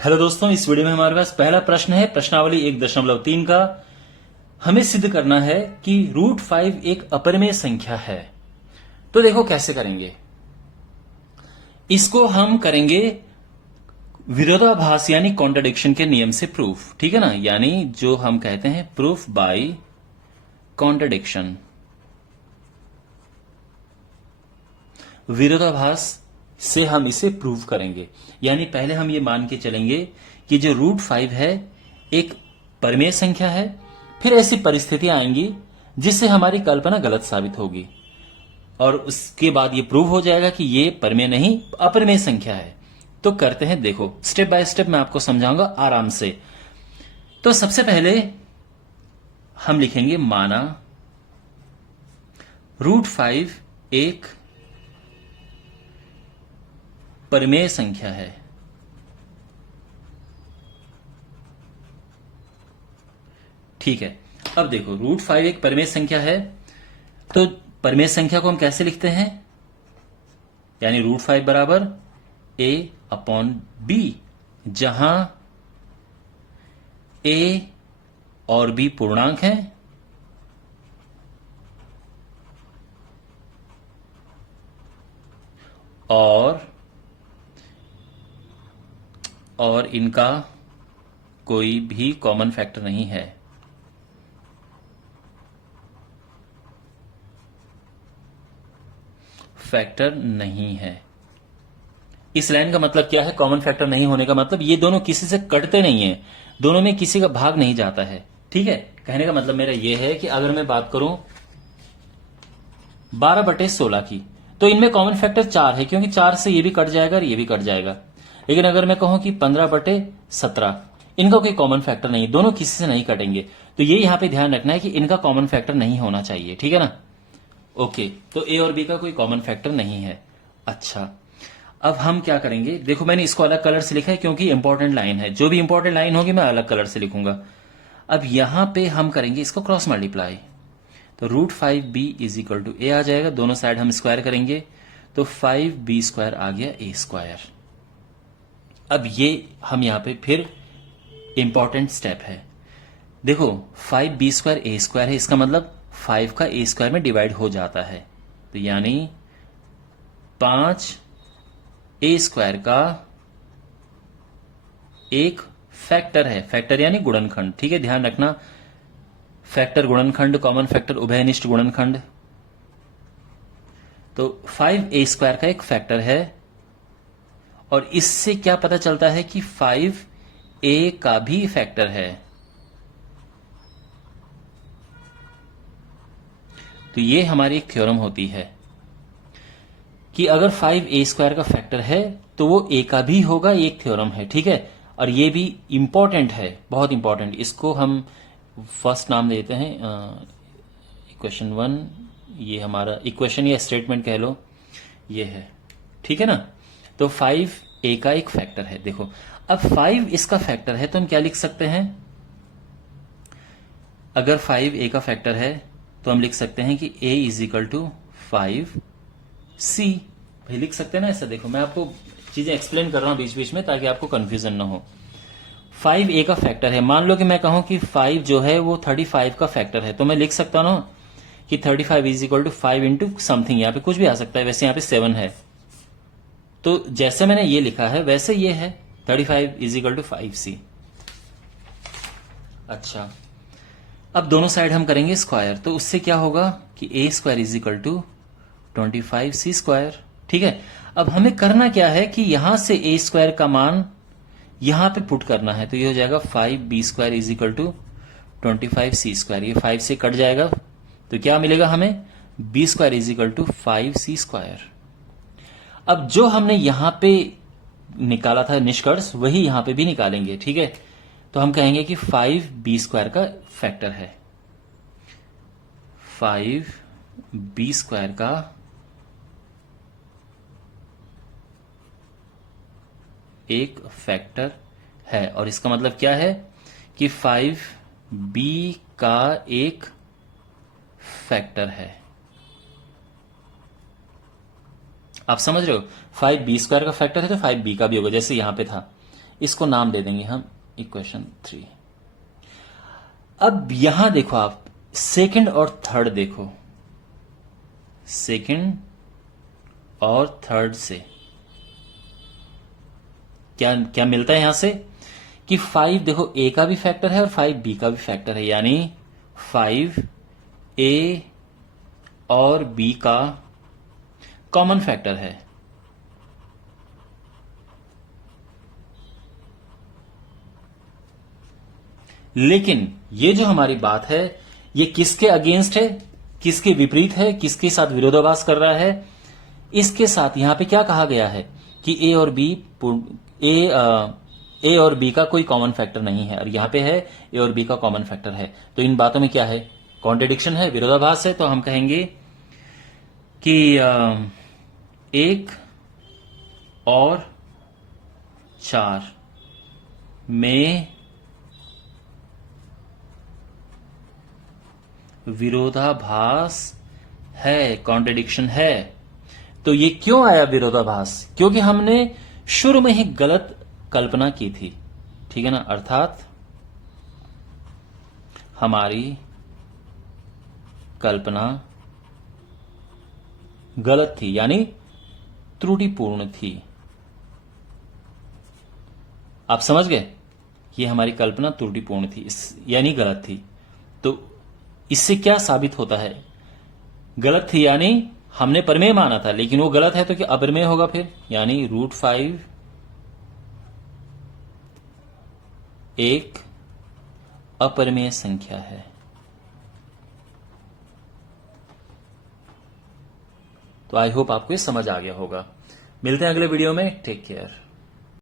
Hello दोस्तों, इस video में हमारे पास पहला प्रश्न है प्रश्नावली 1.3 का। हमें सिद्ध करना है कि √5 एक अपरिमेय संख्या है। तो देखो कैसे करेंगे। इसको हम करेंगे विरोधाभास यानी कॉन्ट्रडिक्शन के नियम से प्रूफ, ठीक है ना। यानी जो हम कहते हैं प्रूफ बाय कॉन्ट्रडिक्शन, विरोधाभास से हम इसे प्रूव करेंगे। यानी पहले हम ये मान के चलेंगे कि जो √5 है एक परिमेय संख्या है। फिर ऐसी परिस्थितियां आएंगी जिससे हमारी कल्पना गलत साबित होगी और उसके बाद ये प्रूव हो जाएगा कि ये परिमेय नहीं अपरिमेय संख्या है। तो करते हैं, देखो स्टेप बाय स्टेप मैं आपको समझाऊंगा आराम से। तो सबसे पहले हम लिखेंगे माना √5 एक परिमेय संख्या है। ठीक है, अब देखो √5 एक परिमेय संख्या है। तो परिमेय संख्या को हम कैसे लिखते हैं, यानी √5 बराबर a/b, जहां a और b पूर्णांक हैं और इनका कोई भी कॉमन फैक्टर नहीं है। फैक्टर नहीं है, इस लाइन का मतलब क्या है, कॉमन फैक्टर नहीं होने का मतलब ये दोनों किसी से कटते नहीं है, दोनों में किसी का भाग नहीं जाता है। ठीक है, कहने का मतलब मेरा ये है कि अगर मैं बात करूं 12/16 की, तो इनमें कॉमन फैक्टर 4 है, क्योंकि 4 से ये भी कट जाएगा और ये भी कट जाएगा। लेकिन अगर मैं कहूं कि 15/17, इनका कोई कॉमन फैक्टर नहीं, दोनों किसी से नहीं कटेंगे। तो ये यहां पे ध्यान रखना है कि इनका कॉमन फैक्टर नहीं होना चाहिए, ठीक है ना। ओके, तो ए और बी का कोई कॉमन फैक्टर नहीं है। अच्छा, अब हम क्या करेंगे, देखो मैंने इसको अलग कलर से लिखा है क्योंकि इंपॉर्टेंट लाइन है। जो भी इंपॉर्टेंट लाइन होगी मैं अलग कलर से लिखूंगा। अब यहां पे हम करेंगे इसको क्रॉस मल्टीप्लाई, तो √5b is equal to a आ जाएगा। दोनों साइड हम स्क्वायर करेंगे तो 5b² आ गया a²। अब ये हम यहां पे फिर इंपॉर्टेंट स्टेप है। देखो 5b² a² है, इसका मतलब 5 का a² में डिवाइड हो जाता है, तो यानी 5a² का एक फैक्टर है। फैक्टर यानी गुणनखंड, ठीक है, ध्यान रखना। फैक्टर गुणनखंड, कॉमन फैक्टर उभयनिष्ठ गुणनखंड। तो 5a² का एक फैक्टर है और इससे क्या पता चलता है कि 5a का भी फैक्टर है। तो ये हमारी एक थ्योरम होती है कि अगर 5a² का फैक्टर है तो वो a का भी होगा, ये एक थ्योरम है, ठीक है। और ये भी इंपॉर्टेंट है, बहुत इंपॉर्टेंट। इसको हम फर्स्ट नाम देते हैं इक्वेशन 1। ये हमारा इक्वेशन या स्टेटमेंट कह लो, ये है, ठीक है ना। तो 5a का एक फैक्टर है। देखो अब 5 इसका फैक्टर है तो हम क्या लिख सकते हैं, अगर 5a का फैक्टर है तो हम लिख सकते हैं कि a is equal to 5c। भाई लिख सकते हैं ना ऐसा। देखो मैं आपको चीजें एक्सप्लेन कर रहा हूं बीच बीच में ताकि आपको कंफ्यूजन ना हो। 5a का फैक्टर है, मान लो कि मैं कहूं कि 5 जो है वो 35 का फैक्टर है, तो मैं लिख सकता हूं कि 35 is equal to 5 into something, यहां पे कुछ भी आ सकता है। वैसे यहां पे 7 है, तो जैसे मैंने ये लिखा है वैसे ये है 35 इज इक्वल टू 5c। अच्छा, अब दोनों साइड हम करेंगे स्क्वायर, तो उससे क्या होगा कि a² is equal to 25c²। ठीक है, अब हमें करना क्या है कि यहां से a² का मान यहां पे पुट करना है, तो ये हो जाएगा 5b² is equal to 25c²। ये 5 से कट जाएगा तो क्या मिलेगा हमें, b² is equal to 5c²। अब जो हमने यहां पे निकाला था निष्कर्ष, वही यहां पे भी निकालेंगे, ठीक है। तो हम कहेंगे कि 5b² का फैक्टर है, 5b² का एक फैक्टर है। और इसका मतलब क्या है कि 5b का एक फैक्टर है। आप समझ रहे हो, 5b² का फैक्टर है तो 5b का भी होगा, जैसे यहां पे था। इसको नाम दे देंगे हम इक्वेशन 3। अब यहां देखो आप सेकंड और थर्ड देखो, सेकंड और थर्ड से क्या क्या मिलता है यहां से कि 5 देखो ए का भी फैक्टर है और 5 बी का भी फैक्टर है, यानी 5 ए और बी का कॉमन फैक्टर है। लेकिन ये जो हमारी बात है ये किसके अगेंस्ट है, किसके विपरीत है, किसके साथ विरोधाभास कर रहा है? इसके साथ। यहां पे क्या कहा गया है कि ए और बी का कोई कॉमन फैक्टर नहीं है, और यहां पे है ए और बी का कॉमन फैक्टर है। तो इन बातों में क्या है? कॉन्ट्रडिक्शन है, विरोधाभास है। तो हम कहेंगे कि 1 और 4 में विरोधाभास है, कॉन्ट्रडिक्शन है। तो ये क्यों आया विरोधाभास? क्योंकि हमने शुरू में ही गलत कल्पना की थी, ठीक है ना? अर्थात हमारी कल्पना गलत थी, यानी त्रुटिपूर्ण थी। आप समझ गए? ये हमारी कल्पना त्रुटिपूर्ण थी, यानी गलत थी। तो इससे क्या साबित होता है? गलत थी यानी हमने प्रमेय माना था, लेकिन वो गलत है तो क्या अप्रमेय होगा फिर? यानी √5 एक अप्रमेय संख्या है। तो आई होप आपको ये समझ आ गया होगा। मिलते हैं अगले वीडियो में। Take care.